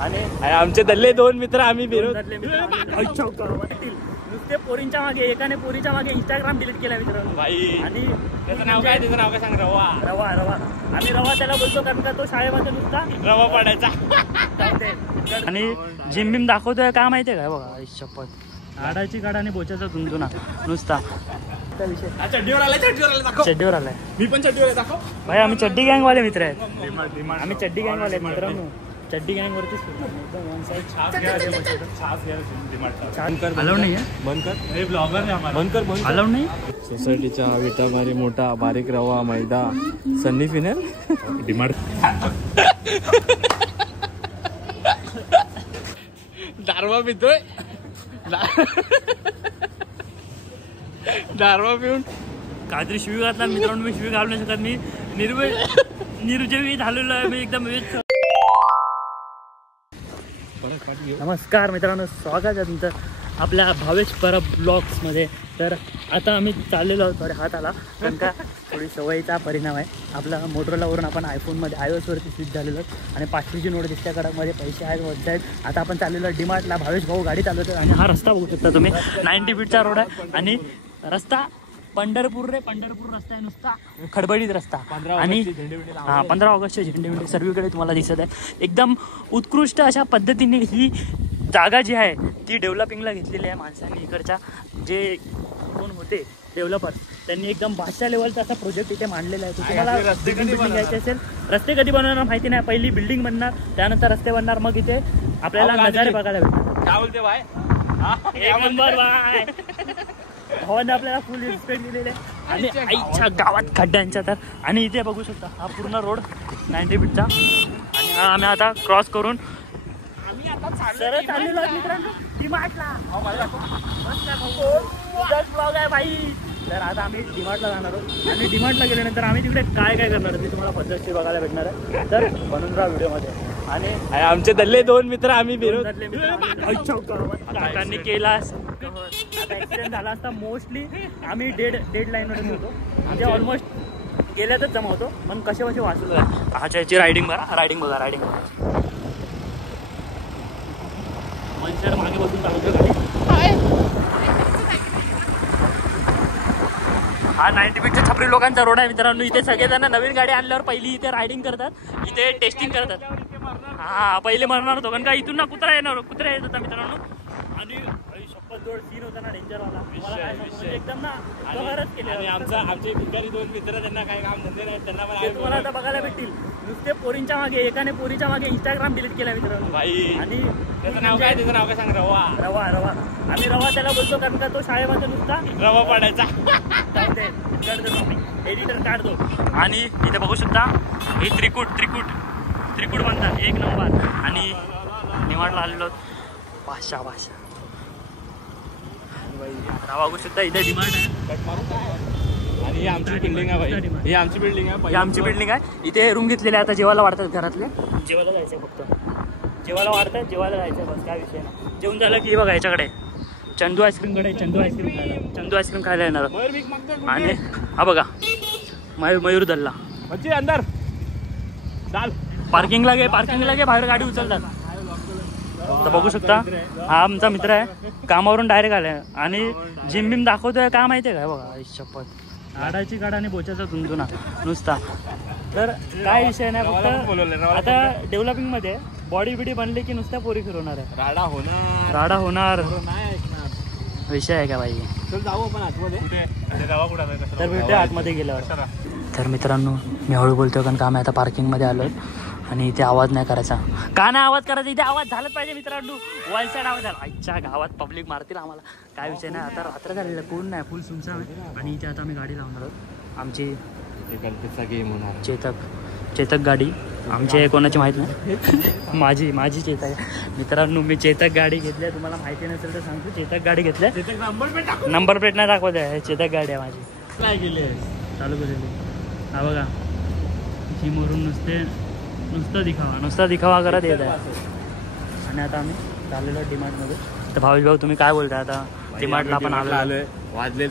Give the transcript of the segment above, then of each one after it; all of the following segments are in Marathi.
आणि आमचे दल्ले 2 मित्र आम्ही नुसते पोरींच्या मागे एकाने पोरीच्या मागे इंस्टाग्राम डिलीट केला मित्रांनो भाई. आणि त्याचं नाव काय सांग. रवा. आम्ही रवा त्याला बोलतो कारण का तो शाळेमध्ये नुसता रवा पाडायचा. आणि जिम बिम दाखवतोय का माहितीये काय बघा शपथ आडाची गाडा आणि बोच्याचा झुंझुना नुसता चड्डीवर आलाय. मी पण चड्डीवर दाखव भाई. आम्ही चड्डी गँग वाले मित्र आहेत. आम्ही चड्डी गँग वाले मित्रांनो. चड्डी गँग वरतीच अलाउड नाही अलाउड नाही. सोसायटीचा विटा भारी मोठा बारीक रवा मैदा सन्नी फिनल डिमांड दारवा पितोय. दारवा पिऊन काहीतरी शिवी घातला मित्रांनो. मी शिवी घालू नाही शकत. मी निर्जीवी झालेलो आहे. मी एकदम नमस्कार मित्रांनो, स्वागत आहे तुमचं आपल्या भावेश परब ब्लॉग्समध्ये. तर आता आम्ही चाललेलो आहोत. थोडे हात आला कारण का थोडी सवयीचा परिणाम आहे. आपला मोटरोलावरून आपण आयफोनमध्ये iOS-वरती स्विच झालेलो आहोत आणि 500ची नोट दिसत्या कडकमध्ये पैसे आहेत वरत आहेत. आता आपण चाललेलो डीमार्टला. भावेश भाऊ गाडी चालवतात आणि हा रस्ता बघू शकता तुम्ही. 90 फीटचा रोड आहे आणि रस्ता पंढरपूर रस्ता आहे नुसता खडबडीत रस्ता. आणि 15 ऑगस्टचे झेंडे सर्वीकडे तुम्हाला दिसत आहे. एकदम उत्कृष्ट अशा पद्धतीने ही जागा जी आहे ती डेव्हलपिंगला घेतलेली आहे माणसांनी. इकडच्या जे कोण होते डेव्हलपर त्यांनी एकदम बादशाह लेवलचा असा प्रोजेक्ट इथे मांडलेला आहे. तुम्हाला बिल्डिंग घ्यायची असेल, रस्ते कधी बनवणार माहिती नाही. पहिली बिल्डिंग बनणार, त्यानंतर रस्ते बनणार, मग इथे आपल्याला नजारे बघायला भेटणार. काय बोलते बाय. एक नंबर बाय. भावाने आपल्याला फुल रिस्पेक्ट दिलेले आणि आईच्या गावात खड्ड्यांच्या तर. आणि इथे बघू शकता हा पूर्ण रोड 90 फीटचा. आणि हा आम्ही आता क्रॉस करून सरळ चाललेलो आहे मित्रांनो डीमार्टला. ब्लॉग आहे भाई. तर आता आम्ही डीमार्टला जाणार आहोत आणि डीमार्टला गेल्यानंतर आम्ही तिकडे काय करणार ते तुम्हाला पद्धतशीर बघायला भेटणार आहे. तर बनून राहा व्हिडिओमध्ये. आणि आमचे दल्ले 2 मित्र आम्ही काकांनी केला. आता ऍक्सिडेंट झाला असता मोस्टली आम्ही डेड लाईनमध्ये होतो. म्हणजे ऑलमोस्ट गेल्यातच जमा होतो. मग कसे वाचलो. ह्याची रायडिंग बघा. मंचर मागे बसून चालवतो गाडी. हा 90 फीटच्या छपरी लोकांचा रोड आहे मित्रांनो. इथे सगळेजण नवीन गाडी आणल्यावर पहिली इथे रायडिंग करतात, इथे टेस्टिंग करतात. हा पहिले मरणार होतो कारण का इथून ना कुत्रा येत होता मित्रांनो. आणि शपथ जोड सीन होता ना डेंजरवाला. एकदम ना केले. आमचे भिकारी 2 मित्र त्यांना काय काम धंदे नाही. त्यांना तुम्हाला आता बघायला भेटतील नुसते पोरींच्या मागे एकाने पोरीच्या मागे इंस्टाग्राम डिलीट केला मित्रांनो भाई. आणि त्याचं नाव काय सांग. रवा. आम्ही रवा त्याला बोलतो कारण का तो शाळेमध्ये नुसता रवा पाडायचा. एडिटर काढतो. आणि इथे बघू शकता हे त्रिकूट म्हणतात. एक नंबर. आणि निवाडला आलेलो भाषा बघू शकता. इथे डिमांड आहे आणि ही आमची बिल्डिंग आहे भाई. ही आमची बिल्डिंग आहे. इथे रूम घेतलेले आता जेवायला वाढतात घरातले. जेवायला जायचं फक्त. जेवायला वाढतात, जेवायला जायचं बस. काय विषय नाही. जेवण झालं की बघा याच्याकडे चंदू आईस्क्रीम खायला येणार. आणि हा बघा मयूर दल्ला अंदर पार्किंगला गे बाहेर गाडी उचलतात. तर बघू शकता हा आमचा मित्र आहे. कामावरून डायरेक्ट आलाय आणि जिम बिम दाखवतोय का माहितीये काय बघा शपथ आडाची गाडा आणि बोच्याचा झुंझुना नुसता. तर काय विषय नाही. फक्त आता डेव्हलपिंग मध्ये बॉडी बिडी बनली की नुसत्या पोरी फिरवणार आहे. राडा होणार विषय आहे का भाई. जाऊ आपण आतमध्ये. तर भेटूया आतमध्ये गेल्यावर. तर मित्रांनो मी हळू बोलतोय कारण का आम्ही आता पार्किंगमध्ये आलोय आणि इथे आवाज नाही करायचा. का नाही आवाज करायचा. इथे आवाज झालाच पाहिजे मित्रांनो. वन साईड आवाज झाला. आजच्या गावात पब्लिक मारतील आम्हाला. काय विषय नाही. आता रात्र झालेलं कोण नाही. फुल सुनसान आहे. आणि इथे आता आम्ही गाडी लावणार आहोत. आमची गेम होणार चेतक गाडी. आमचे कोणाची माहीत नाही. माझी चेतक आहे मित्रांनो. मी चेतक गाडी घेतली आहे. तुम्हाला माहिती नसेल तर सांगतो. चेतक गाडी घेतली आहे. नंबर प्लेट नाही दाखवत आहे. चेतक गाडी आहे माझी. काय केली चालू केलेली. हा बघा जिमवरून नुसता दिखावा करत येत आहे. आणि आता आम्ही चाललेलो डीमार्टमध्ये. तर भावेश भाऊ तुम्ही काय बोलताय. आता डीमार्टला आपण आलोय. वाजले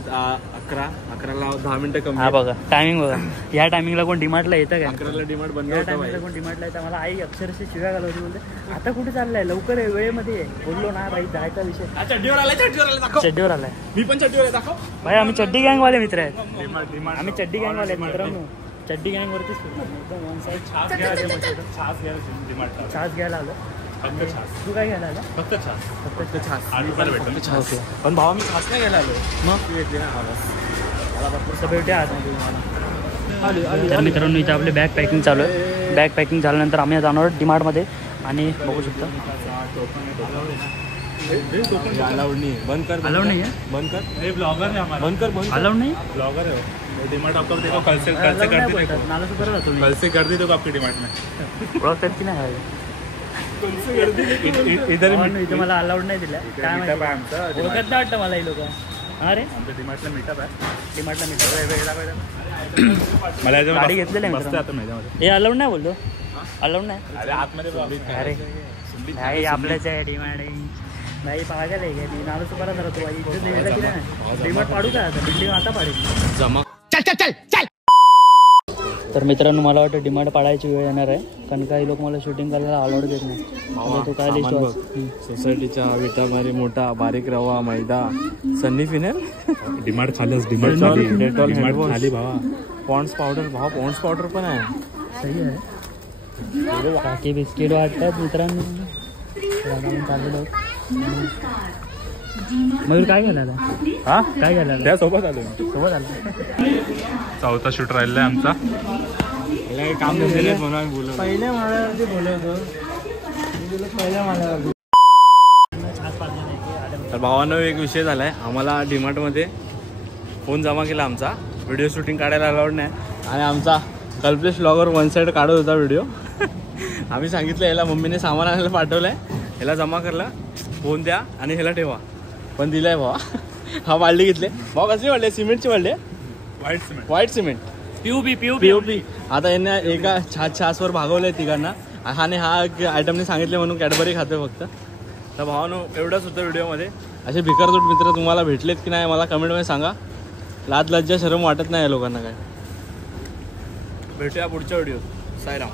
11ला 10 मिनिटं कमी. हा बघा टायमिंग बघा. या टायमिंगला कोण डिमार्टला येतं का? 11ला डिमार्ट बंद या होतं टायमिंगला बाई. कोण डिमार्टला येतं? मला आई अक्षरशः शिव्या घालवती, बोलते आता कुठे चाललाय, लवकर आहे, वेळेमध्ये ये. बोललो ना बाई जायचा विषय. चड्डीवर आलाय दाखव. चड्डीवर आलाय मी पण चड्डीवर आहे, दाखव. भाई. आम्ही चड्डी गँग वाले मित्र आहेत. आम्ही चड्डी गँग वाले मित्रांनो. चड्डी गँग वरतीच एकदम वन साईड. छास घ्यायला आलो. तू काय घ्यायला आला? फक्त छास. फक्त छास. फक्त छास. पण भावा मी छास नाही घ्यायला आलो. मग तू घेतली ना आवाज. मला भरपूर भेटूया आज. तर मित्रांनो इथे आपले बॅग पॅकिंग चालू आहे. बॅग पॅकिंग झाल्यानंतर आम्ही जाणार आहोत डीमार्टमध्ये आणि बघू शकता. अलाउड नाही. बंद कर. अलाउड नाही आहे. बंद कर. ब्लॉगर है हमारा. बंद कर. अलाउड नाही. ब्लॉगर है वो. डिमार्ट आपको देखो कल से कर दी देखो. नाला सुपर राहतो मी. कल से कर दी देखो आपकी डिमार्ट में. ओळखतात की नाही? इधर इथे मला अलाउड नाही दिला. काय माहिती ओळखत नाही वाटतं मला ही लोक. अरे डिमार्टला मीटअप आहे. डीमार्टला मी मला गाडी घेतलेली आहे मस्त मित्रांनो. आता माझ्यामध्ये. हे अलाउड नाही बोलतो. अलाउड नाही. अरे आतमध्ये अरे नाही आपल्याच आहे डीमार्ट. नाही पाहायला आहे का? मी नाला सुपर राहतो बाई. इज्जत द्यायला की नाही? डीमार्ट पाडू का आता? बिल्डिंग आता पाडेल. जमा. तर मित्रांनो मला वाटतं डिमांड पाडायची वेळ येणार आहे, कारण काही लोक मला शूटिंग करायला अलाउड देत नाही. तो काय लिस्ट सोसायटीचा विटामारी मोठा बारीक रवा मैदा सन्नी फिनेल डिमार्ट खालीच डेटॉल खाली भावा. Pond's powder. भावा पॉन्ड्स पावडर पण आहे. सही आहे. बाकी बिस्किट वाटतात मित्रांनो. चाललेलो मयूर काय घ्यायला आला? हा काय घ्यायला आला? त्यासोबत आलो सोबत आला. चौथा शूट राहिलाय आमचा. काम दिलेलं म्हणून आम्ही बोलवलं. पहिल्या माळ्यावरती बोलवतो. पहिल्या माळ्यावरती. तर भावानं एक विषय झाला आहे. आम्हाला डीमार्टमध्ये फोन जमा केला आमचा. व्हिडिओ शूटिंग काढायला अलाउड नाही आणि आमचा कल्पेश ब्लॉगर वन साईड काढत होता व्हिडिओ. आम्ही सांगितलं याला मम्मीने सामान आणायला पाठवलं आहे, ह्याला जमा करला, फोन द्या आणि ह्याला ठेवा. पण दिलाय भावा. हा बाल्डी घेतले भावा. कसली बाल्डी? सिमेंटची बाल्डी. White cement. पीओपी. आता यांना एका छासवर भागवलंय तिघांना. आणि हा आयटमने सांगितले म्हणून कॅडबरी खातोय फक्त. तर भावानो एवढंच होतं व्हिडिओमध्ये. असे भिकारजोट मित्र तुम्हाला भेटलेत की नाही मला कमेंटमध्ये सांगा. लाज लज्जा शरम वाटत नाही या लोकांना काय. भेटूया पुढच्या व्हिडिओ. साईराम.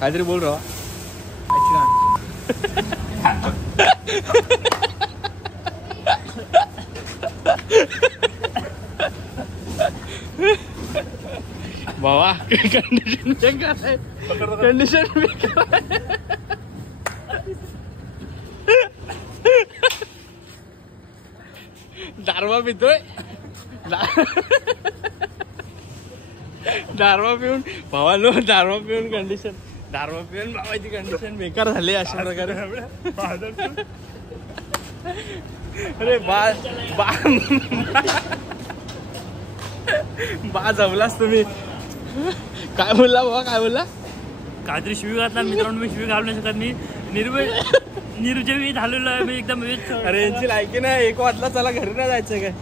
काहीतरी बोल रहा. बाबा कंडिशन चेक आहे. कंडिशन दारवा पितोय. दारवा पिऊन भावालो. दारवा पिऊन कंडिशन. दारवा पिऊन भावाची कंडिशन बेकार झाली अशा प्रकारे. अरे बा जमलास तुम्ही. काय बोलला बाबा? काय बोलला? काहीतरी शिवी घातला मित्रांनो. मी शिवी घालू नाही शकत. मी निर्जवी झालेलो आहे. मी एकदम. अरे यांची लायकी नाही. एक वाजला चला घरी नाही जायचं काय?